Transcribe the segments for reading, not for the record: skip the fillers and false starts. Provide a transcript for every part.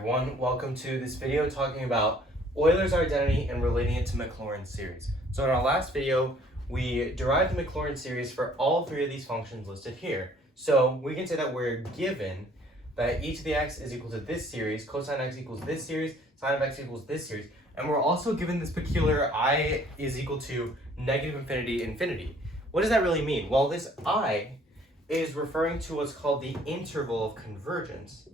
Everyone, welcome to this video talking about Euler's identity and relating it to Maclaurin series. So in our last video, we derived the Maclaurin series for all three of these functions listed here. So we can say that we're given that e to the x is equal to this series, cosine x equals this series, sine of x equals this series, and we're also given this peculiar I is equal to negative infinity, infinity. What does that really mean? Well, this I is referring to what's called the interval of convergence.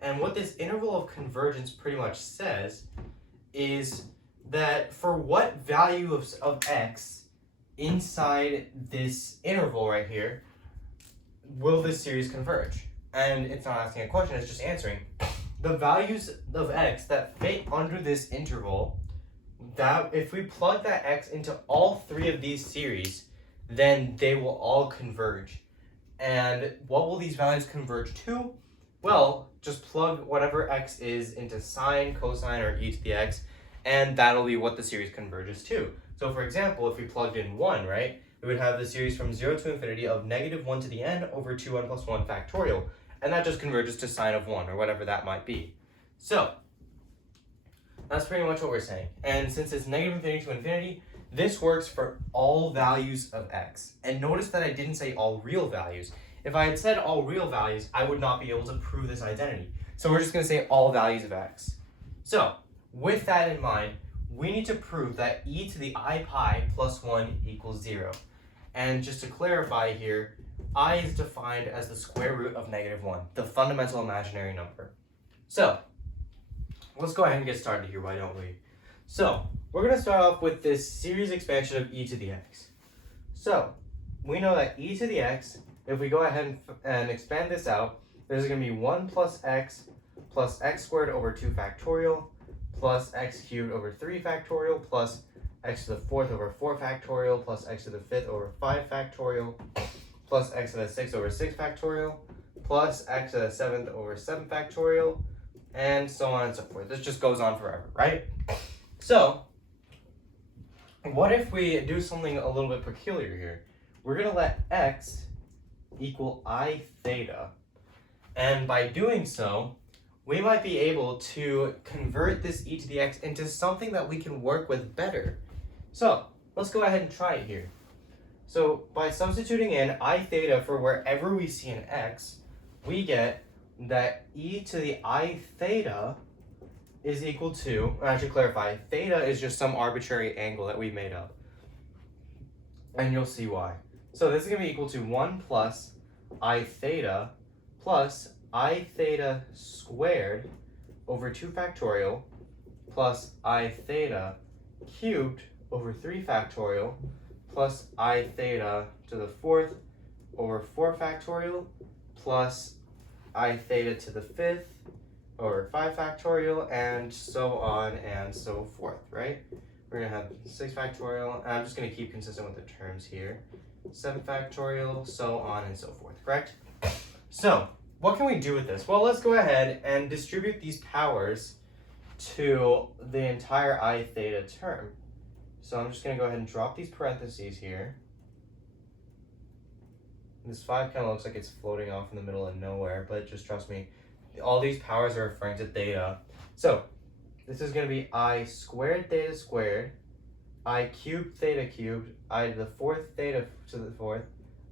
And what this interval of convergence pretty much says is that for what value of x inside this interval right here will this series converge? And it's not asking a question, it's just answering. The values of x that fit under this interval, that if we plug that x into all three of these series, then they will all converge. And what will these values converge to? Well, just plug whatever x is into sine, cosine, or e to the x, and that'll be what the series converges to. So for example, if we plugged in 1, right, we would have the series from 0 to infinity of negative 1 to the n over 2n plus 1 factorial, and that just converges to sine of 1, or whatever that might be. So, that's pretty much what we're saying. And since it's negative infinity to infinity, this works for all values of x. And notice that I didn't say all real values. If I had said all real values, I would not be able to prove this identity. So we're just going to say all values of x. So, with that in mind, we need to prove that e to the I pi plus 1 equals 0. And just to clarify here, I is defined as the square root of negative 1, the fundamental imaginary number. So, let's go ahead and get started here, why don't we? So, we're going to start off with this series expansion of e to the x. So, we know that e to the x, if we go ahead and expand this out, there's going to be 1 plus x squared over 2 factorial plus x cubed over 3 factorial plus x to the 4th over 4 factorial plus x to the 5th over 5 factorial plus x to the 6th over 6 factorial plus x to the 7th over 7 factorial, and so on and so forth. This just goes on forever, right? So, what if we do something a little bit peculiar here? We're going to let x equal I theta. And by doing so, we might be able to convert this e to the x into something that we can work with better. So, let's go ahead and try it here. So, by substituting in I theta for wherever we see an x, we get that e to the I theta is equal to, I should clarify, theta is just some arbitrary angle that we made up. And you'll see why. So this is going to be equal to 1 plus I theta plus I theta squared over 2 factorial plus I theta cubed over 3 factorial plus I theta to the 4th over 4 factorial plus I theta to the 5th over 5 factorial, and so on and so forth, right? We're going to have 6 factorial, and I'm just going to keep consistent with the terms here. 7 factorial, so on and so forth, correct? So, what can we do with this? Well, let's go ahead and distribute these powers to the entire I theta term. So I'm just going to go ahead and drop these parentheses here. This 5 kind of looks like it's floating off in the middle of nowhere, but just trust me, all these powers are referring to theta. So, this is going to be I squared theta squared, I cubed theta cubed, I to the 4th theta to the 4th,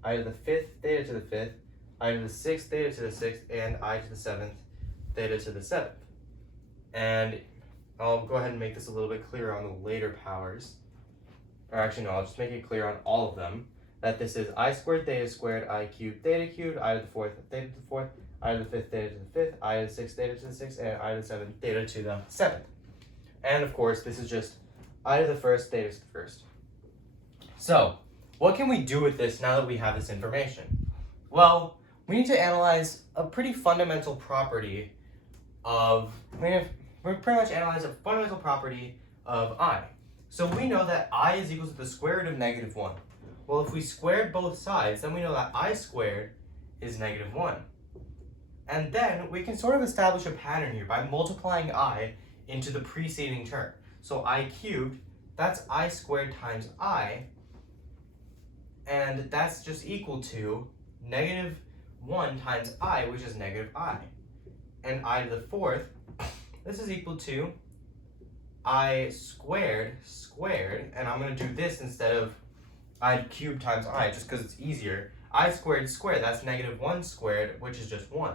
I to the 5th theta to the 5th, I to the 6th theta to the 6th, and I to the 7th theta to the 7th. And I'll go ahead and make this a little bit clearer on the later powers. Or actually no, I'll just make it clear on all of them. That this is I squared theta squared, I cubed theta cubed, I to the 4th theta to the 4th, I to the 5th theta to the 5th, I to the 6th theta to the 6th, and I to the 7th theta to the 7th. And of course, this is just I to the 1st theta to the 1st. So, what can we do with this now that we have this information? Well, we need to analyze a pretty fundamental property of, we're pretty much analyze a fundamental property of I. So we know that I is equal to the square root of negative 1. Well, if we squared both sides, then we know that I squared is negative 1. And then we can sort of establish a pattern here by multiplying I into the preceding term. So I cubed, that's I squared times I, and that's just equal to negative 1 times I, which is negative I. And I to the 4th this is equal to I squared, and I'm going to do this instead of I cubed times I, just because it's easier. I squared squared, that's negative 1 squared, which is just 1.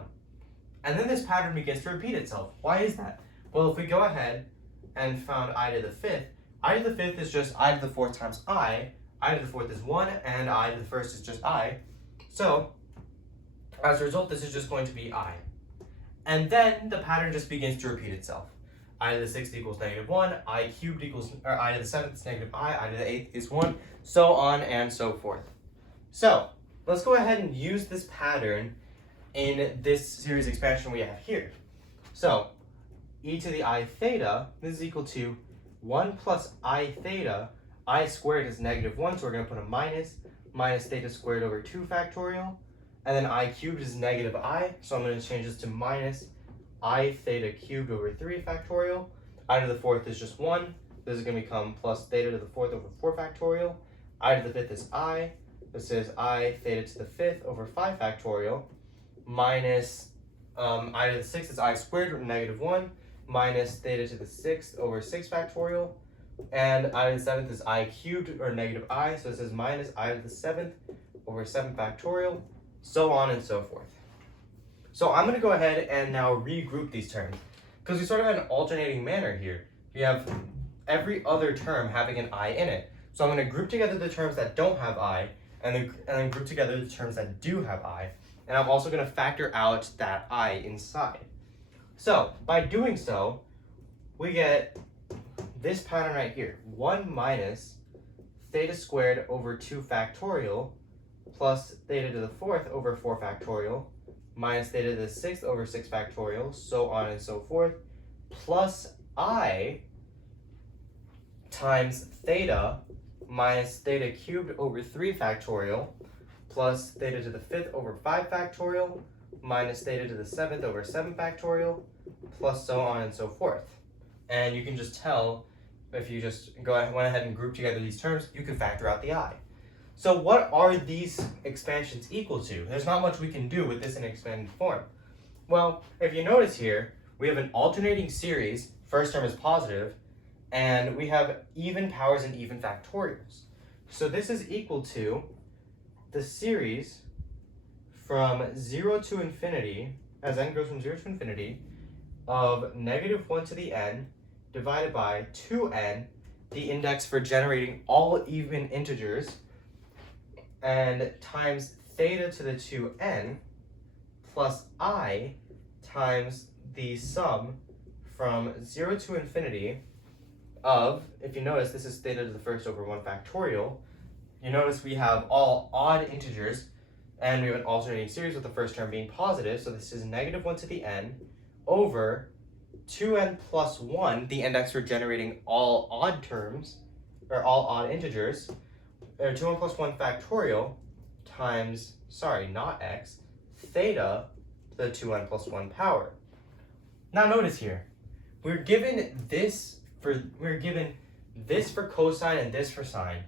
And then this pattern begins to repeat itself. Why is that? Well, if we go ahead and found I to the 5th, I to the 5th is just I to the 4th times I to the 4th is 1, and I to the 1st is just I. So, as a result, this is just going to be I. And then the pattern just begins to repeat itself. I to the 6th equals negative 1, I cubed equals, or I to the 7th is negative I to the 8th is 1, so on and so forth. So, let's go ahead and use this pattern in this series expansion we have here. So, e to the I theta, this is equal to 1 plus I theta. I squared is negative 1, so we're going to put a minus theta squared over 2 factorial. And then I cubed is negative I, so I'm going to change this to minus I theta cubed over 3 factorial. I to the 4th is just 1. This is going to become plus theta to the 4th over 4 factorial. I to the 5th is I. This is I theta to the 5th over 5 factorial. Minus I to the 6th is I squared, or negative 1. Minus theta to the 6th over 6 factorial. And I to the 7th is I cubed, or negative I. So this is minus I to the 7th over 7 factorial. So on and so forth. So I'm going to go ahead and now regroup these terms, because we sort of have an alternating manner here. We have every other term having an I in it. So I'm going to group together the terms that don't have I, and then group together the terms that do have I. And I'm also going to factor out that I inside. So by doing so, we get this pattern right here. 1 minus theta squared over 2 factorial plus theta to the 4th over 4 factorial minus theta to the 6th over 6 factorial, so on and so forth, plus I times theta minus theta cubed over 3 factorial plus theta to the 5th over 5 factorial minus theta to the 7th over 7 factorial plus so on and so forth. And you can just tell, if you just went ahead and grouped together these terms, you can factor out the I. So what are these expansions equal to? There's not much we can do with this in expanded form. Well, if you notice here, we have an alternating series, first term is positive, and we have even powers and even factorials. So this is equal to the series from 0 to infinity, as n goes from 0 to infinity, of negative 1 to the n divided by 2n, the index for generating all even integers, and times theta to the 2n plus I times the sum from 0 to infinity of, if you notice, this is theta to the 1st over 1 factorial. You notice we have all odd integers, and we have an alternating series with the first term being positive, so this is negative 1 to the n over 2n plus 1, the index for generating all odd terms, or all odd integers, or 2n plus 1 factorial times, not x, theta to the 2n plus 1 power. Now notice here, we're given this for cosine and this for sine.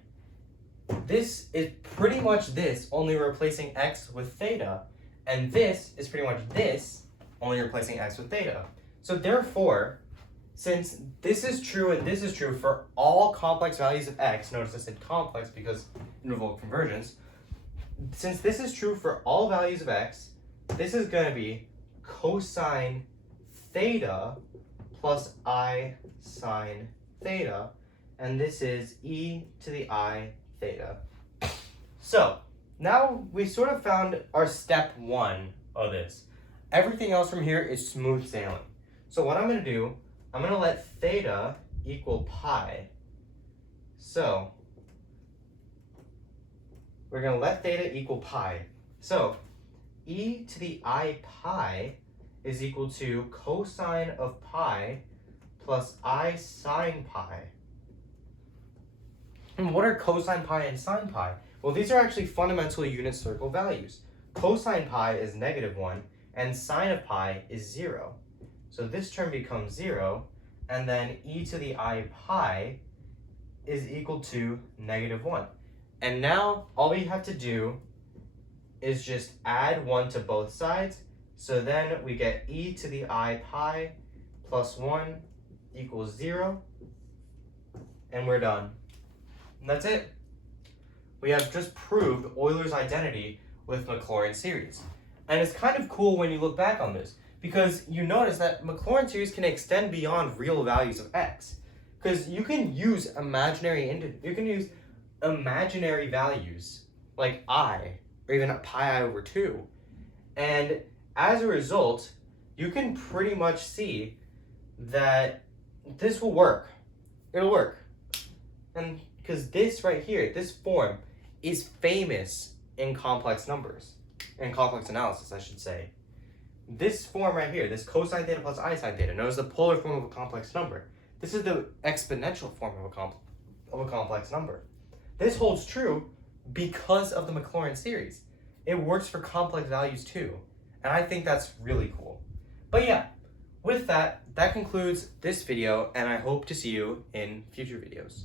This is pretty much this, only replacing x with theta, and this is pretty much this, only replacing x with theta. So therefore, since this is true and this is true for all complex values of x, notice I said complex because it involved convergence. Since this is true for all values of x, this is going to be cosine theta plus I sine theta, and this is e to the I theta. So now we sort of found our step 1 of this. Everything else from here is smooth sailing. So what I'm going to do, I'm going to let theta equal pi. So we're going to let theta equal pi. So e to the I pi is equal to cosine of pi plus I sine pi. And what are cosine pi and sine pi? Well, these are actually fundamental unit circle values. Cosine pi is negative 1, and sine of pi is 0. So this term becomes 0, and then e to the I pi is equal to negative 1. And now all we have to do is just add 1 to both sides. So then we get e to the I pi plus 1 equals 0, and we're done. And that's it. We have just proved Euler's identity with Maclaurin series. And it's kind of cool when you look back on this, because you notice that Maclaurin series can extend beyond real values of x. Because you can use imaginary values like I, or even pi I over 2. And as a result, you can pretty much see that this will work. It'll work. And because this right here, this form, is famous in complex numbers, in complex analysis, I should say. This form right here, this cosine theta plus I sine theta, known as the polar form of a complex number. This is the exponential form of a complex number. This holds true because of the Maclaurin series. It works for complex values too, and I think that's really cool. But yeah, with that, that concludes this video, and I hope to see you in future videos.